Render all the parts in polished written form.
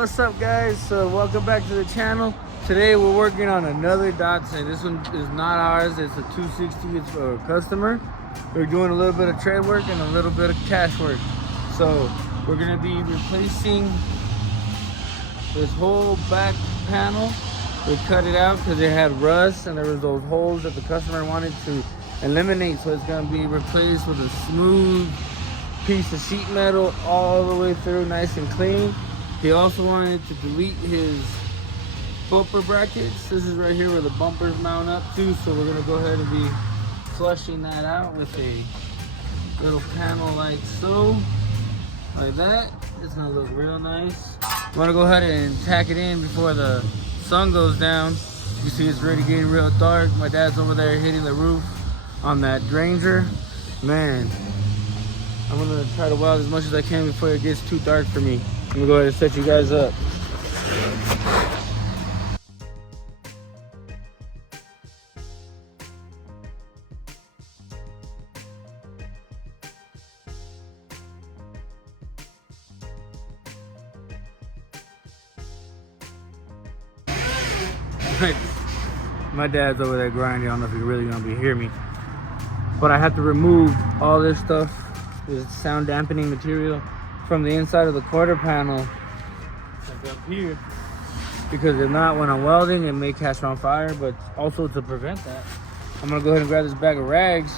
What's up, guys? Welcome back to the channel. Today we're working on another Datsun. This one is not ours, it's a 260. It's for a customer. We're doing a little bit of tread work and a little bit of cash work. So we're going to be replacing this whole back panel. We cut it out because it had rust and there was those holes that the customer wanted to eliminate. So it's going to be replaced with a smooth piece of sheet metal all the way through, nice and clean. He also wanted to delete his bumper brackets. This is right here where the bumpers mount up to, so we're gonna go ahead and be flushing that out with a little panel like so, like that. It's gonna look real nice. I'm gonna go ahead and tack it in before the sun goes down. You see it's already getting real dark. My dad's over there hitting the roof on that Granger. Man, I'm gonna try to weld as much as I can before it gets too dark for me. I'm gonna go ahead and set you guys up. My dad's over there grinding. I don't know if you're really gonna be hearing me, but I have to remove all this stuff, this sound dampening material from the inside of the quarter panel, like up here, because if not, when I'm welding, it may catch on fire. But also to prevent that, I'm gonna go ahead and grab this bag of rags,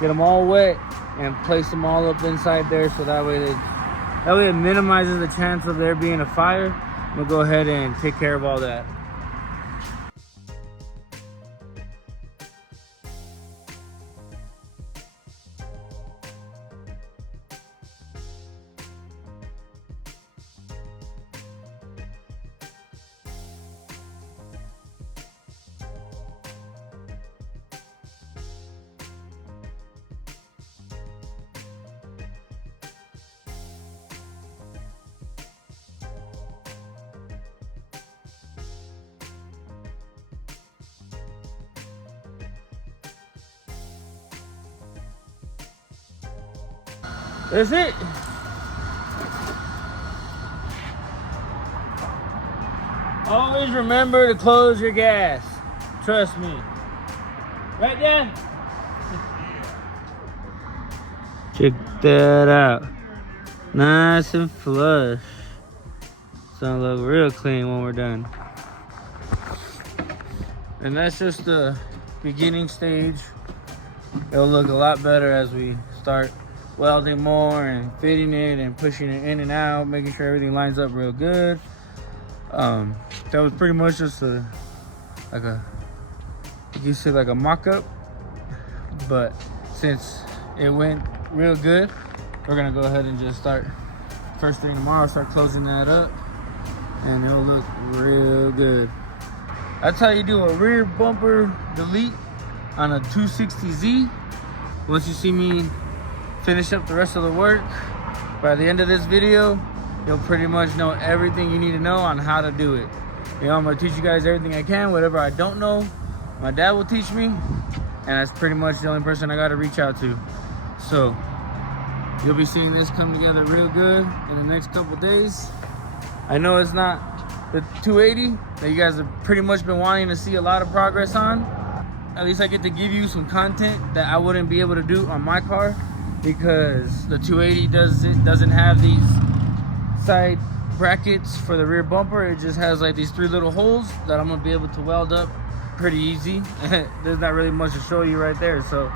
get them all wet, and place them all up inside there, so that way it minimizes the chance of there being a fire. I'm gonna go ahead and take care of all that. That's it. Always remember to close your gas. Trust me. Right, Dad? Check that out. Nice and flush. It's gonna look real clean when we're done. And that's just the beginning stage. It'll look a lot better as we start welding more and fitting it and pushing it in and out, making sure everything lines up real good. That was pretty much just like a mock-up, but since it went real good, we're gonna go ahead and just start first thing tomorrow, start closing that up, and it'll look real good. That's how you do a rear bumper delete on a 260Z. Once you see me finish up the rest of the work, by the end of this video, you'll pretty much know everything you need to know on how to do it. You know, I'm gonna teach you guys everything I can. Whatever I don't know, my dad will teach me, and that's pretty much the only person I gotta reach out to. So you'll be seeing this come together real good in the next couple days. I know it's not the 280 that you guys have pretty much been wanting to see a lot of progress on. At least I get to give you some content that I wouldn't be able to do on my car, because the 280 doesn't have these side brackets for the rear bumper. It just has like these 3 little holes that I'm gonna be able to weld up pretty easy. There's not really much to show you right there, so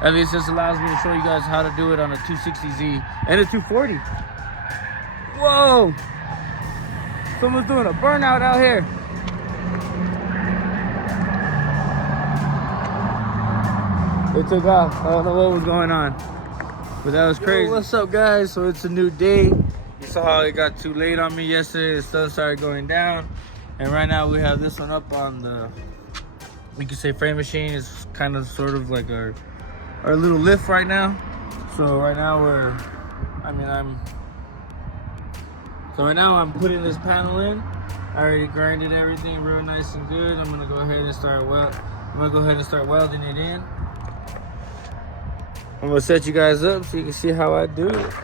at least this allows me to show you guys how to do it on a 260Z and a 240. Whoa, someone's doing a burnout out here. It took off. I don't know what was going on, but that was crazy. Yo, what's up, guys? So it's a new day. You saw how it got too late on me yesterday. The sun started going down, and right now we have this one up on the, we could say, frame machine. It's kind of sort of like our little lift right now. So right now I'm putting this panel in. I already grinded everything real nice and good. I'm gonna go ahead and start welding it in. I'm gonna set you guys up so you can see how I do it.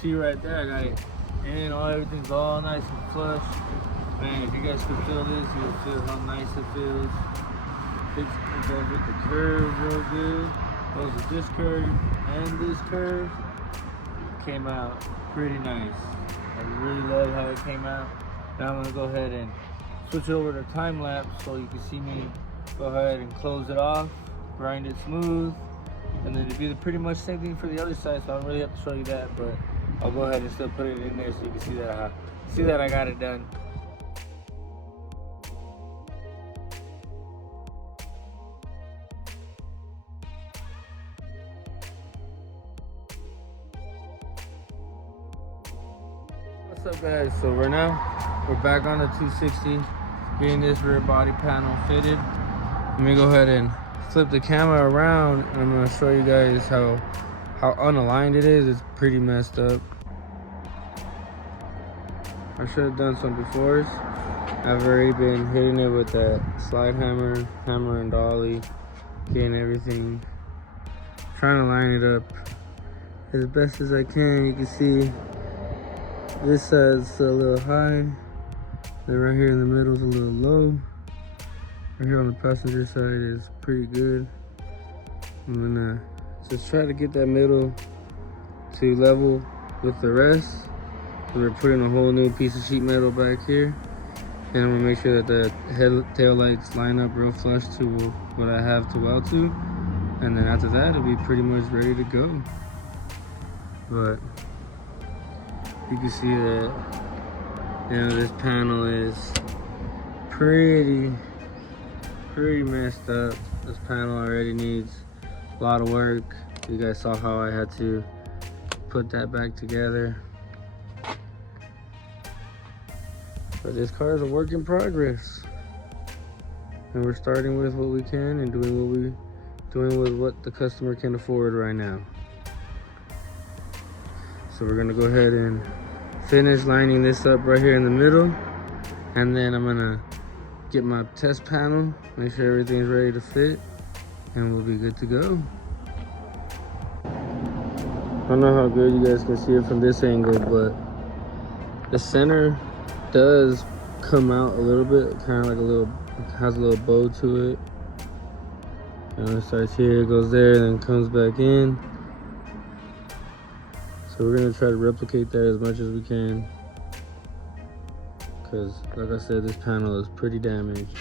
see right there, I got it in, everything's all nice and flush. Man, if you guys could feel this, you'll feel how nice it feels. It goes with the curve real good. Goes with this curve and this curve. Came out pretty nice. I really love how it came out. Now I'm gonna go ahead and switch over to time lapse so you can see me go ahead and close it off, grind it smooth, and then it'd be pretty much same thing for the other side, so I don't really have to show you that, but I'll go ahead and still put it in there so you can see that I got it done. What's up, guys? So right now we're back on the 260, getting this rear body panel fitted. Let me go ahead and flip the camera around and I'm going to show you guys how unaligned it is. It's pretty messed up. I should have done some before. I've already been hitting it with that slide hammer and dolly, getting everything, trying to line it up as best as I can. You can see this side's a little high, and right here in the middle is a little low. Right here on the passenger side is pretty good. I'm gonna just try to get that middle to level with the rest. We're putting a whole new piece of sheet metal back here, and I'm gonna make sure that the tail lights line up real flush to what I have to weld to, and then after that it'll be pretty much ready to go. But you can see that, you know, this panel is pretty messed up. This panel already needs a lot of work. You guys saw how I had to put that back together. But this car is a work in progress. And we're starting with what we can and doing with what the customer can afford right now. So we're gonna go ahead and finish lining this up right here in the middle, and then I'm gonna get my test panel, make sure everything's ready to fit, and we'll be good to go. I don't know how good you guys can see it from this angle, but the center does come out a little bit, kind of like has a little bow to it. It starts here, goes there, then comes back in. So we're gonna try to replicate that as much as we can, because like I said, this panel is pretty damaged.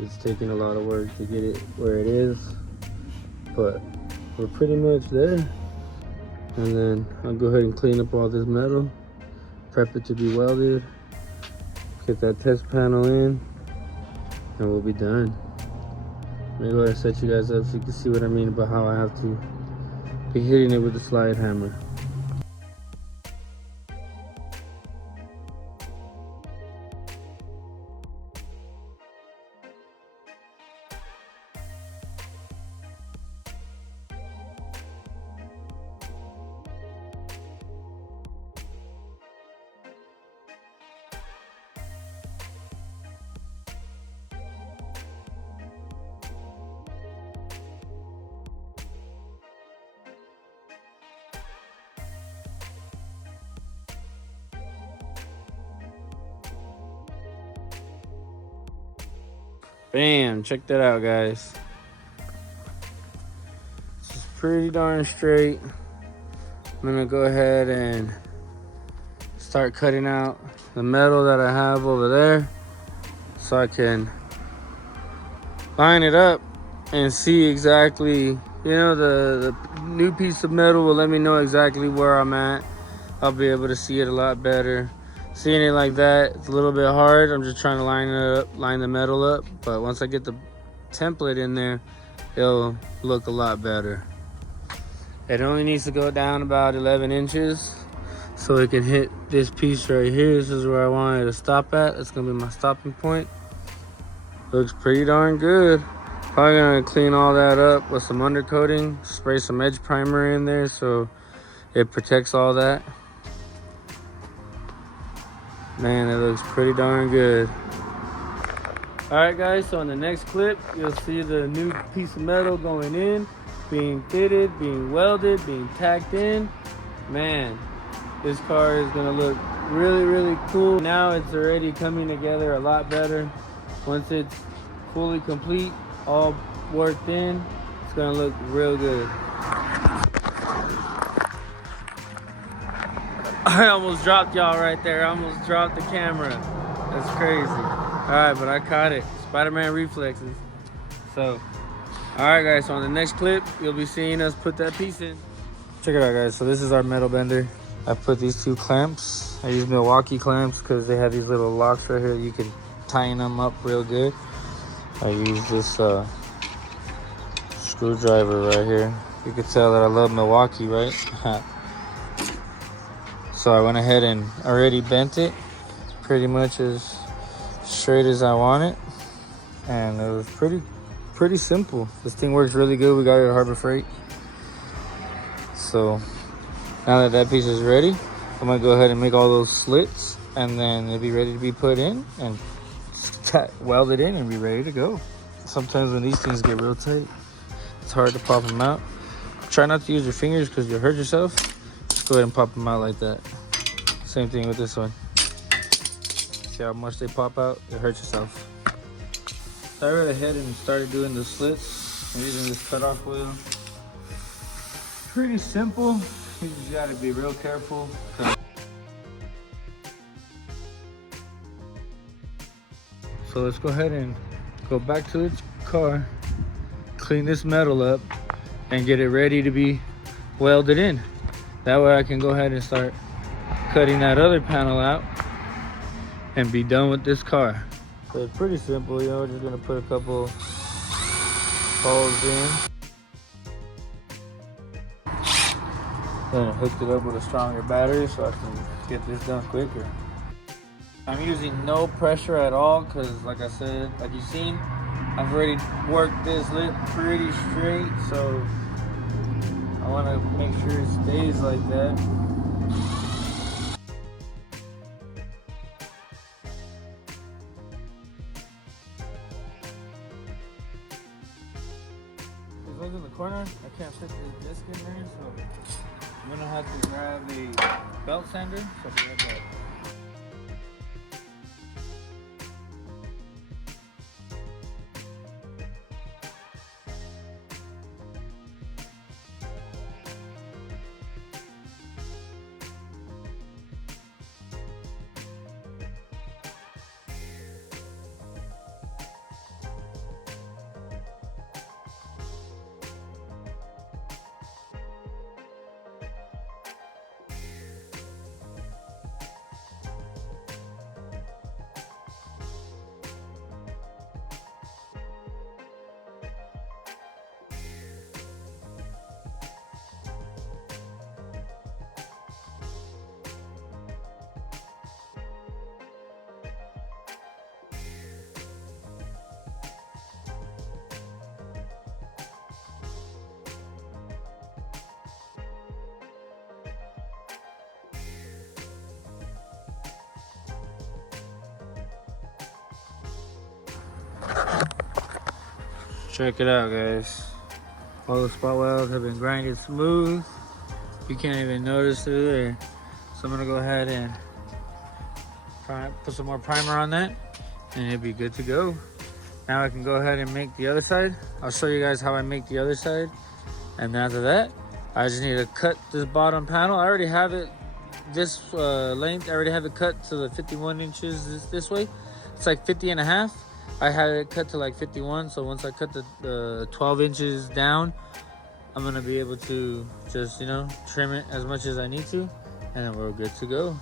It's taking a lot of work to get it where it is, but we're pretty much there. And then I'll go ahead and clean up all this metal, prep it to be welded, get that test panel in, and we'll be done. Let me go ahead and set you guys up so you can see what I mean about how I have to be hitting it with the slide hammer. Bam, check that out, guys. This is pretty darn straight. I'm gonna go ahead and start cutting out the metal that I have over there so I can line it up and see exactly, you know, the new piece of metal will let me know exactly where I'm at. I'll be able to see it a lot better. Seeing it like that, it's a little bit hard. I'm just trying to line it up, line the metal up. But once I get the template in there, it'll look a lot better. It only needs to go down about 11 inches so it can hit this piece right here. This is where I wanted to stop at. That's gonna be my stopping point. Looks pretty darn good. Probably gonna clean all that up with some undercoating, spray some edge primer in there so it protects all that. Man, it looks pretty darn good. All right, guys, so in the next clip, you'll see the new piece of metal going in, being fitted, being welded, being tacked in, man, this car is gonna look really, really cool. Now it's already coming together a lot better. Once it's fully complete, all worked in, it's gonna look real good. I almost dropped y'all right there. I almost dropped the camera. That's crazy. All right, but I caught it. Spider-Man reflexes. So, all right, guys. So on the next clip, you'll be seeing us put that piece in. Check it out, guys. So this is our metal bender. I put these 2 clamps. I use Milwaukee clamps because they have these little locks right here. You can tighten them up real good. I use this screwdriver right here. You can tell that I love Milwaukee, right? So I went ahead and already bent it pretty much as straight as I want it. And it was pretty simple. This thing works really good. We got it at Harbor Freight. So now that piece is ready, I'm gonna go ahead and make all those slits, and then it'll be ready to be put in and weld it in and be ready to go. Sometimes when these things get real tight, it's hard to pop them out. Try not to use your fingers because you'll hurt yourself. Just go ahead and pop them out like that. Same thing with this one. See how much they pop out? It hurts yourself. So I went ahead and started doing the slits. I'm using this cutoff wheel. Pretty simple. You just gotta be real careful. So let's go ahead and go back to the car, clean this metal up, and get it ready to be welded in. That way I can go ahead and start cutting that other panel out and be done with this car. So it's pretty simple, you know, just gonna put a couple holes in. Then I hooked it up with a stronger battery so I can get this done quicker. I'm using no pressure at all because, like I said, like you've seen, I've already worked this lip pretty straight, so I want to make sure it stays like that. This one's in the corner. I can't fit this disc in there, so I'm gonna have to grab a belt sander. So I'll be right back. Check it out, guys. All the spot welds have been grinded smooth. You can't even notice through there. So I'm gonna go ahead and put some more primer on that and it'll be good to go. Now I can go ahead and make the other side. I'll show you guys how I make the other side. And after that, I just need to cut this bottom panel. I already have it this length. I already have it cut to the 51 inches this way. It's like 50 and a half. I had it cut to like 51, so once I cut the 12 inches down, I'm gonna be able to just, you know, trim it as much as I need to, and then we're good to go.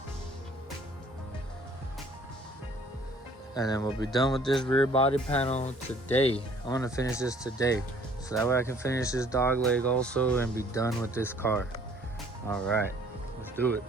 And then we'll be done with this rear body panel today. I wanna finish this today, so that way I can finish this dog leg also and be done with this car. All right, let's do it.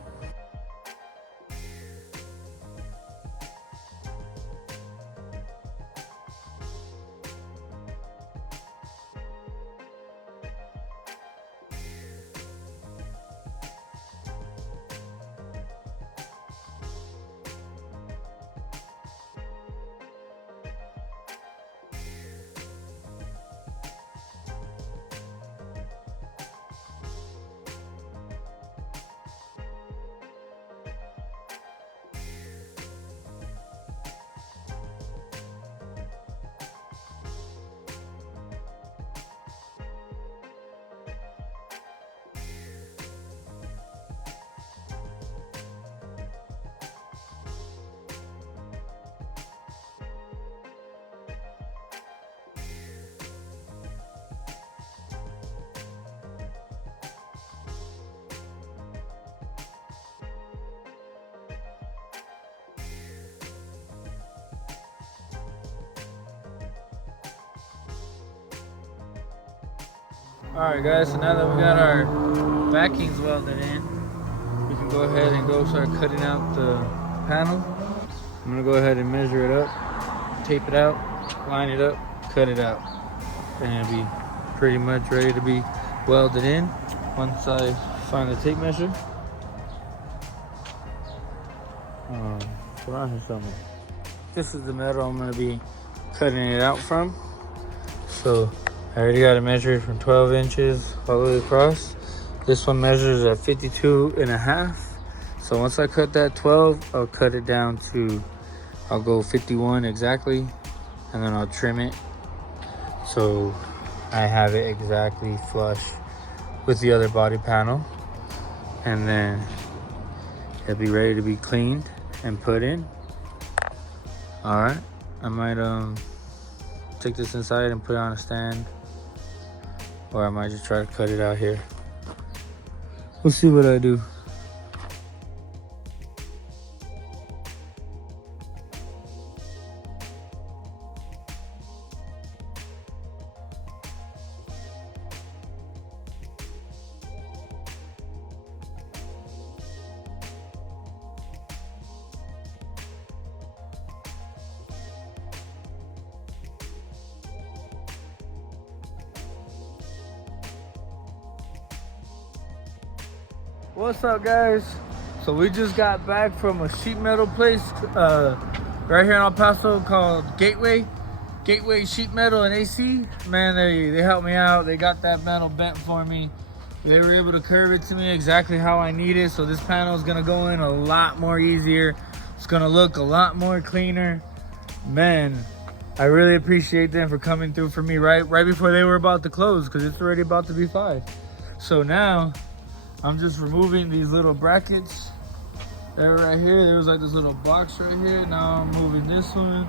Alright guys, so now that we got our backings welded in, we can go ahead and go start cutting out the panel. I'm gonna go ahead and measure it up, tape it out, line it up, cut it out. And it'll be pretty much ready to be welded in once I find the tape measure. Around here somewhere. This is the metal I'm gonna be cutting it out from. So I already got it measured from 12 inches all the way across. This one measures at 52.5. So once I cut that 12, I'll cut it down to, I'll go 51 exactly, and then I'll trim it so I have it exactly flush with the other body panel. And then it'll be ready to be cleaned and put in. All right, I might take this inside and put it on a stand, or I might just try to cut it out here. We'll see what I do. What's up guys? So we just got back from a sheet metal place right here in El Paso called Gateway Sheet Metal and AC. Man, they helped me out. They got that metal bent for me. They were able to curve it to me exactly how I need it. So this panel is gonna go in a lot more easier. It's gonna look a lot more cleaner. Man, I really appreciate them for coming through for me right before they were about to close, because it's already about to be 5. So now I'm just removing these little brackets. They're right here. There was like this little box right here. Now I'm moving this one.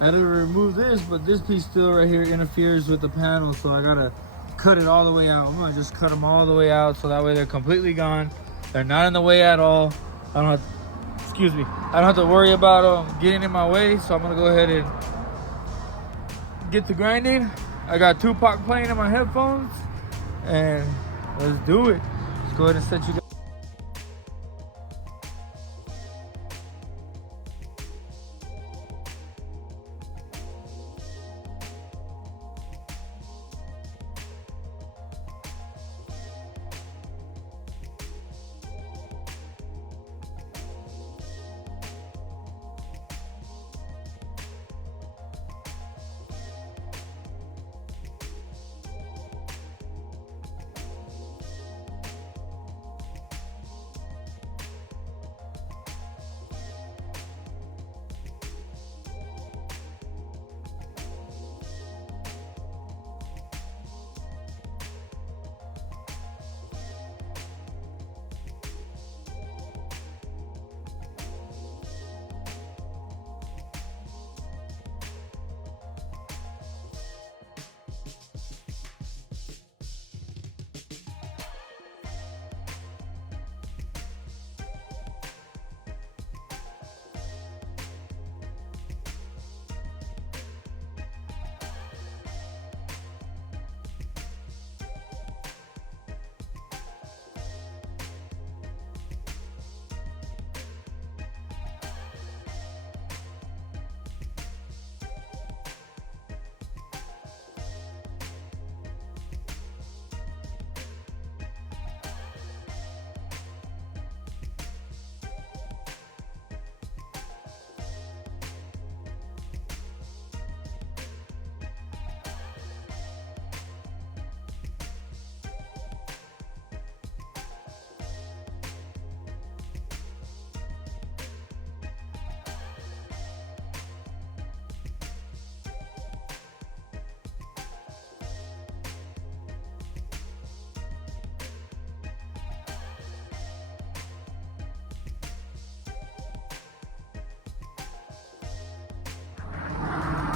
I had to remove this, but this piece still right here interferes with the panel, so I gotta cut it all the way out. I'm gonna just cut them all the way out so that way they're completely gone. They're not in the way at all. I don't have to worry about them getting in my way, so I'm gonna go ahead and get to grinding. I got Tupac playing in my headphones, and let's do it. Let's go ahead and set you guys.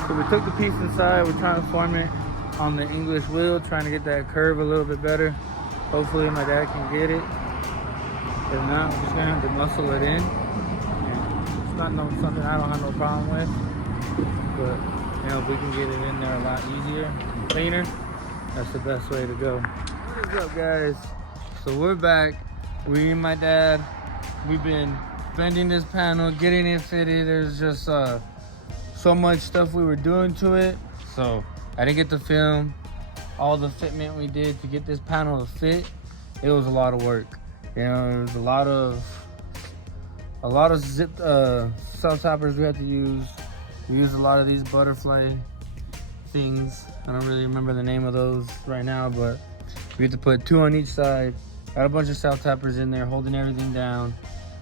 So we took the piece inside, we're trying to form it on the English wheel, trying to get that curve a little bit better. Hopefully my dad can get it. If not, we're just gonna have to muscle it in. And it's not something I don't have no problem with, but you know, if we can get it in there a lot easier, cleaner, That's the best way to go. What is up, guys? So we're back. Me and my dad, we've been bending this panel, getting it fitted. There's just so much stuff we were doing to it. So I didn't get to film all the fitment we did to get this panel to fit. It was a lot of work. You know, there was a lot of zip cell toppers we had to use. We used a lot of these butterfly things. I don't really remember the name of those right now, but we had to put 2 on each side. Got a bunch of cell tappers in there holding everything down.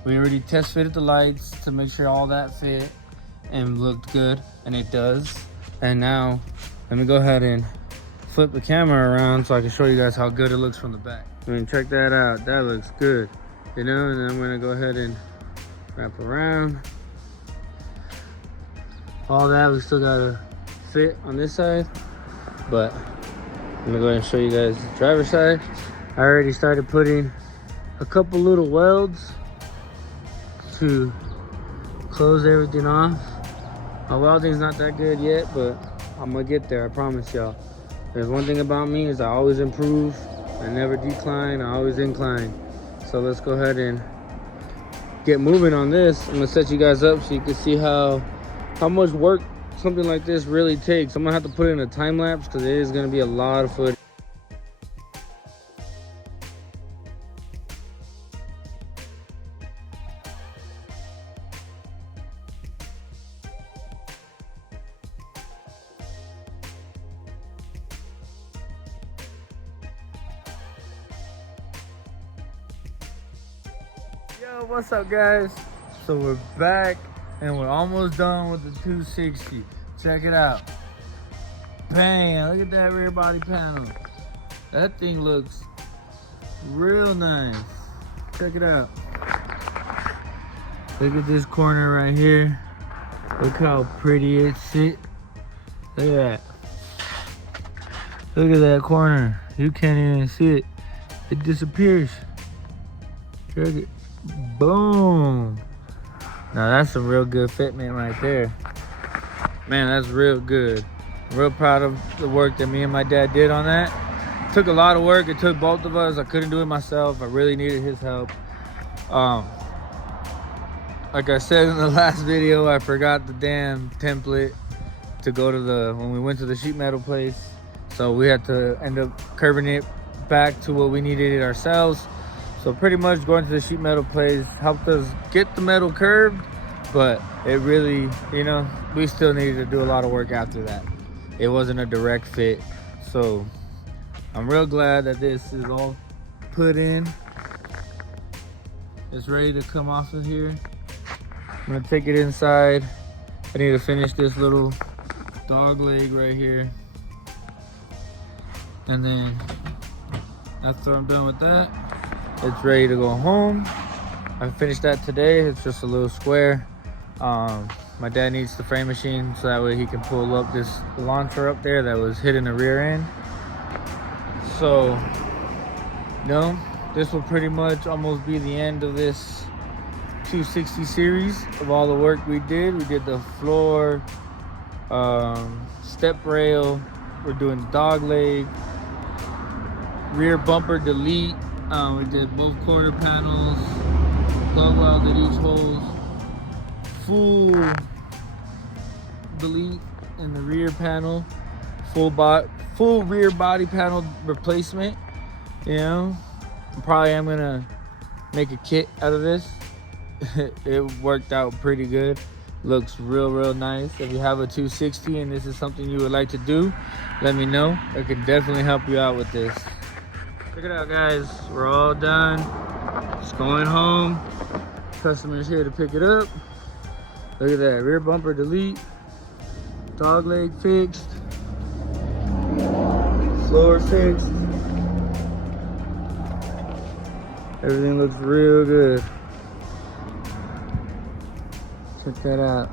We already test fitted the lights to make sure all that fit and looked good, and it does. And now let me go ahead and flip the camera around so I can show you guys how good it looks from the back. I mean, check that out. That looks good, you know. And then I'm gonna go ahead and wrap around all that. We still gotta fit on this side, but I'm gonna go ahead and show you guys the driver's side. I already started putting a couple little welds to close everything off. My welding's not that good yet, but I'm gonna get there, I promise y'all. There's one thing about me is I always improve. I never decline, I always incline. So let's go ahead and get moving on this. I'm gonna set you guys up so you can see how much work something like this really takes. I'm gonna have to put it in a time lapse because it is gonna be a lot of footage. Yo, what's up, guys? So we're back and we're almost done with the 260. Check it out. Bam, look at that rear body panel. That thing looks real nice. Check it out. Look at this corner right here. Look how pretty it sits. Look at that. Look at that corner. You can't even see it. It disappears. Check it. Boom. Now that's some real good fitment right there. Man, that's real good. Real proud of the work that me and my dad did on that. It took a lot of work. It took both of us. I couldn't do it myself. I really needed his help. Like I said in the last video, I forgot the damn template to go to when we went to the sheet metal place. So we had to end up curving it back to what we needed it ourselves. So pretty much going to the sheet metal place helped us get the metal curved, but it really, you know, we still needed to do a lot of work after that. It wasn't a direct fit. So I'm real glad that this is all put in. It's ready to come off of here. I'm gonna take it inside. I need to finish this little dog leg right here. And then after I'm done with that, it's ready to go home. I finished that today. It's just a little square. My dad needs the frame machine so that way he can pull up this launcher up there that was hidden the rear end. So, you know, this will pretty much almost be the end of this 260 series of all the work we did. We did the floor, step rail. We're doing the dog leg, rear bumper delete. We did both quarter panels, plug welded each holes, full delete in the rear panel, full rear body panel replacement. You know, I probably am gonna make a kit out of this. It worked out pretty good. Looks real nice. If you have a 260 and this is something you would like to do, let me know. I can definitely help you out with this. Check it out, guys. We're all done. Just going home. Customer's here to pick it up. Look at that. Rear bumper delete. Dog leg fixed. Floor fixed. Everything looks real good. Check that out.